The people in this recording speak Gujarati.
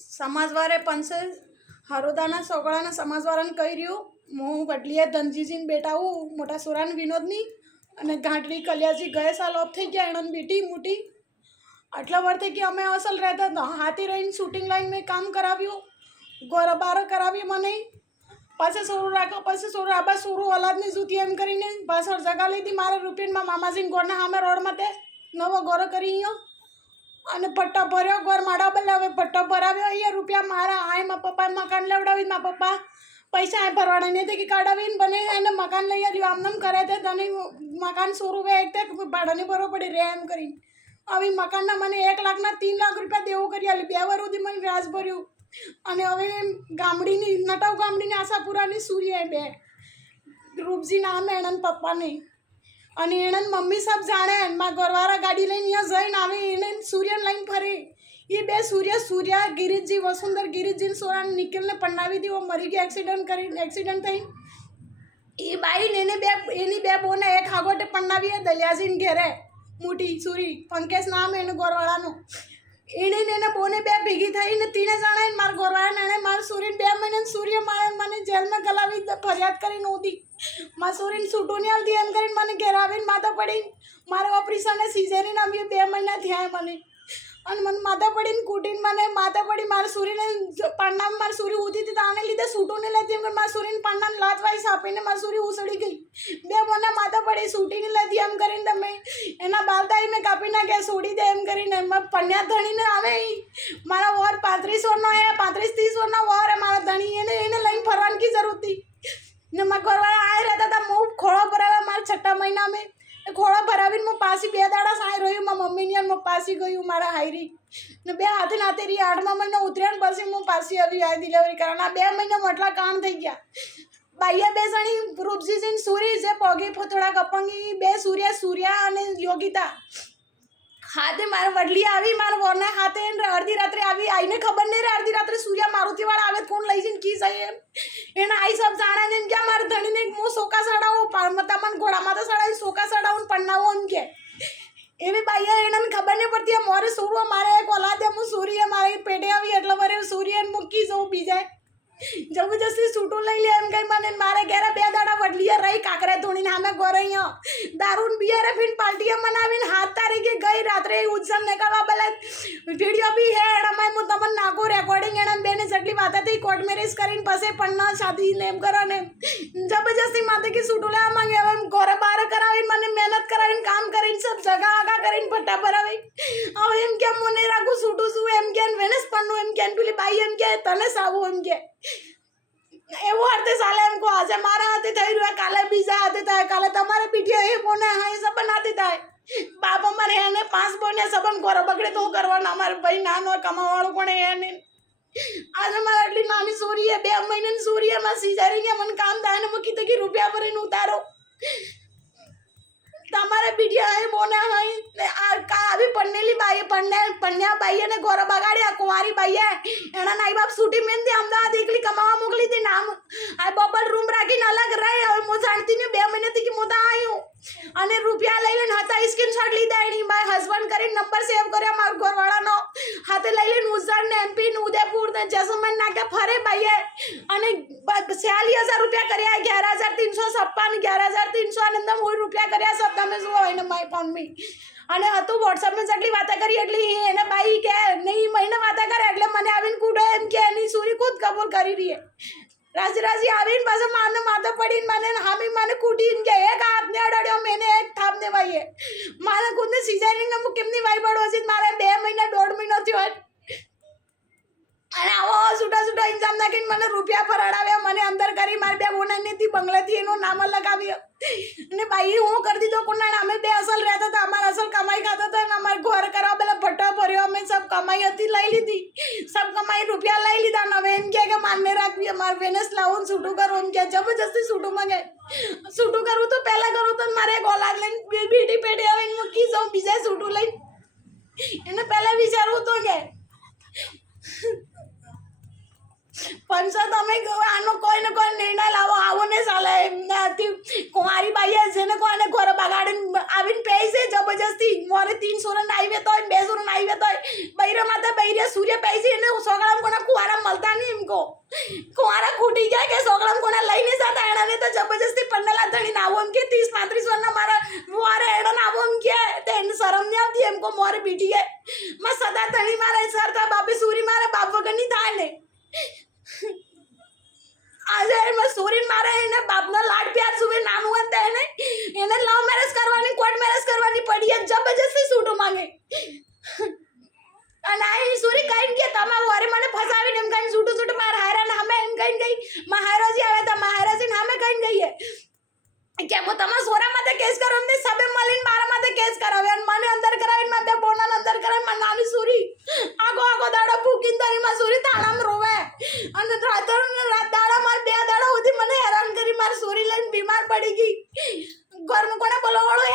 સમાજવારે પંચે હરોદાના સોગળાના સમાજવાળાને કહી રહ્યું હું વડલીએ ધનજીજીને બેટા હું મોટા સુરાન વિનોદની અને ઘાટડી કલિયાજી ગયા સાલ ઓફ થઈ ગયા એણન બેટી મોટી આટલા વર્ષથી કે અમે અસલ રહેતા હતા હાથી રહીને શૂટિંગ લાઈન મેં કામ કરાવ્યું ગોરબારો કરાવી મને પાછે સોરું રાખો પછી સોરું આબા સોરું ઓલાદની જૂતી એમ કરીને પાછળ જગા લીધી મારે રૂપિનમાં મામાજીને ગોરના સામે રોડમાં તે નવો ગોરો કરી અહીંયા અને પટ્ટો ભર્યો ગોર માડા બોલાવે પટ્ટો ભરાવ્યો અહીંયા રૂપિયા મારા આય મારા પપ્પાએ મકાન લેવડાવી મારા પપ્પા પૈસા આ ભરવાના નહીં કે કાઢાવીને બને એને મકાન લઈ આવ્યું આમ નામ કરે તે તને મકાન સોરું વે એક તે ભાડાને ભરવો પડે રે એમ કરીને હવે મકાનના મને 1,03,00,000 રૂપિયા દેવું કરી આલી 2 વર્ષ સુધી મને વ્યાજ ભર્યું અને હવે ગામડીની નટાવ ગામડીની આશાપુરાની સૂર્ય બે રૂપજી નામ એણન પપ્પાને અને એણન મમ્મી સબ જાણે મારા ઘરવાળા ગાડી લઈને અહીંયા જઈને આવે એને સૂર્યને લઈને ફરે એ બે સૂર્ય ગિરીશજી વસુંધર ગિરીશજીને સોરાને નિખિલને પન્નાવી દી મરી ગઈ એક્સિડન્ટ થઈ એ બાઈને એની બે બોને એક હાગોટે પન્નાવી દલિયાજીને ઘેરે મોટી સૂરી પંકેશ નામ એનું ગોરવાળાનું એને બોને બે ભેગી થઈને 3 જણા મારા ગોરવાળાને એને મારા સૂરીને 2 મહિને સૂર્ય મને જેલમાં ગલાવી ફરિયાદ કરીને ઉધી મારા સૂરીને છૂટું નહીં આવતી એમ કરીને મને ઘેર આવીને માથા પડી મારે ઓપરેશને સિઝેરીને આવી 2 મહિના થયા મને અને મને માથા પડીને કૂટીને મને માથા પડી મારા સૂરીને પાન્નામાં મારી સૂરી ઉધી હતી આને લીધે છૂટું નહીં લેતી એમ કે મારા સૂરીને પાન્નાને લાત વાઈસ આપીને મારી સૂરી ઉસળી ગઈ 2 મને માથા પડી છૂટીને લેતી એમ કરીને તમે એના બાલદાઈ મેં કાપી નાખ્યા છોડી દે એમ કરીને એમાં પન્યા ધણીને આવે મારા વર 35 વર્ષનો એ 35-30 વર્ષનો વર એ મારા ધણી એને લઈને ફરવાની કી જરૂર હતી ને મારા ઘરવાળા આ રહેતા હતા હું ખોળો ભરાવા મારા 6ઠા મહિના મેં ખોળો ભરાવીને હું પાછી 2 દાડા સાંઈ રહ્યું મારા મમ્મીની અને હું પાછી ગયું મારા હાયરી ને 2 હાથે નાતે રહી 8મા મહિના ઉતર્યા પછી હું પાછી આવી આ ડિલિવરી કરવાના 2 મહિના મોટલા કામ થઈ ગયા બાઈએ 2 જણી રૂપજીજીને સૂરી જે પોગી થોડા કપંગી 2 સૂર્યા અને યોગિતા હાથે મારે વડલી આવી મારા વરના હાથે અડધી રાત્રે આવી આઈને ખબર નહીં રે અડધી રાત્રે સૂર્યા મારુતિવાળા આવે કોણ લઈ જઈને કી જાય એમ એને આઈ સબ જાણે ને એમ કે મારા ધણીને હું સોકા સડાવું તમને ઘોડામાં તો સડાવી સોકા સડાવું પન્નાવું એમ કે એવી બાઈએ એને ખબર નહીં પડતી મારે સૂરવો મારે એક ઓલાદે હું સૂર્ય મારી પેટે આવી એટલે મારે સૂર્યને મૂકી જવું બીજાય જબરજસ્તી છૂટું લઈ લે એમ કઈ મને મારે ઘેરે 2 દાડા વડલીએ રહી કાકરે ધોણીને સામે ગોરૈયો દારૂન બિયરે ફીન પાર્ટીએ મનાવીને 7 તારીખે ગઈ રાત્રે ઉત્સવ નીકળવા બોલે વિડીયો બી હે એનામાં હું તમને નાખું રેકોર્ડિંગ એના બેને જેટલી વાત હતી કોર્ટ મેરેજ કરીને પછી પન્ના શાદી ને એમ કરો ને જબરજસ્તી માથે કે છૂટું લેવા માંગે હવે ઘરે બહાર કરાવીને મને મહેનત કરાવીને કામ કરીને સબ જગા આગા કરીને પટ્ટા ભરાવી હવે એમ કે હું નહીં રાખું છૂટું છું એમ કે વેનસ પન્નું એમ કે પેલી બાઈ એમ કે તને સાવું એમ કે એવું અર્થે ચાલે એમ કહો આજે મારા હાથે થઈ રહ્યું કાલે બીજા હાથે થાય કાલે તમારે પીઠીઓ એ બોને હા એ સબન હાથે થાય બાપ અમારે એને 5 બોને સબન ગોરો બગડે તો કરવાના અમારે ભાઈ નાનો કમાવાળો કોણ એને આજે મારે એટલી નાની સોરી 2 મહિનાની સોરી એમાં સિઝેરિંગ મને કામ થાય ને મૂકી તો કે રૂપિયા ભરીને ઉતારો તમારે પીઠીઓ એ બોને હા આવી પન્નેલી બાઈ પન્યા બાઈએ ને ગોરો બગાડ્યા કુંવારી બાઈએ એના નાઈ બાપ છૂટી મેંદી અમદાવાદ એકલી કમાવા મોકલી હતી નામ આ બબલ રૂમ રાખીને અલગ રહી હવે હું જાણતી ને 2 મહિનાથી કે હું તો આવ્યું અને રૂપિયા લઈ લઈને હતા સ્ક્રીનશોટ લીધા એની મારા હસબન્ડ કરીને નંબર સેવ કર્યા મારા ઘરવાળાનો હાથે લઈ લઈને ઉજ્જૈન ને એમપી ને ઉદયપુર ને જેસલમેર નાખ્યા ફરે બાઈએ અને 46,000 રૂપિયા કર્યા 11,356 11,300 અને અંદર મૂળ રૂપિયા કર્યા સબ તમે જુઓ એને માય ફોન મી અને હતું વોટ્સઅપમાં જેટલી વાતા કરી એટલી એને બાઈ કે નહીં મહિને વાતા કરે એટલે મને આવીને કૂટો એમ કે એની સૂરી ખુદ કબૂલ કરી રહી રાજી આવીને પાછા માને માથા પડીને મને હામી મને કૂટીને કે એક હાથને અડાડ્યો મેને એક થાપ ને વાઈએ મારે ખુદને સિઝેરિંગને હું કેમની વાઈ પડો છે મારે 2 મહિના 1.5 મહિનો થયો અને આવો છૂટા ઇન્જામ નાખીને મને રૂપિયા ફરાડાવ્યા મને અંદર કરી મારી 2 બોનાની બંગલાથી એનું નામ લગાવ્યો અને બાઈ હું કરી દીધો કોના અમે 2 અસલ રહેતા હતા અમારે અસલ કમાઈ ખાતા હતા અને અમારે ઘર કરવા પેલા ભટ્ટો ભર્યો અમે સબ કમાઈ હતી લઈ લીધી સબ કમાઈ રૂપિયા લઈ લીધા ને હવે એમ કે માનને રાખવી અમારે વેનસ લાવું છૂટું કરવું એમ કે જબરજસ્તી છૂટું માંગે છૂટું કરવું તો પહેલાં કરું તો મારે ગોલાદ લઈને બીટી પેટી આવીને મૂકી જાઉં બીજા છૂટું લઈને એને પહેલાં વિચારવું તો કે પંચો તમે આનો કોઈ ને કોઈ નિર્ણય લાવો આવો ને ચાલે એમનાથી કુંવારી બાઈએ જેને કોને ઘર બગાડીને આવીને પૈસે જબરજસ્તી મોરે 3 સોરન આવી તો 2 સોરન આવી તો બૈરા માતા બૈરા સૂર્ય પૈસે એને સોગળામ કોણ મૂકીને તારી માં સોરી તાણામાં રોવે અને રાત દાડા માર 2 દાડા સુધી મને હેરાન કરી માર સોરી લઈને બીમાર પડી ગઈ ઘરમાં કોને બોલાવાળો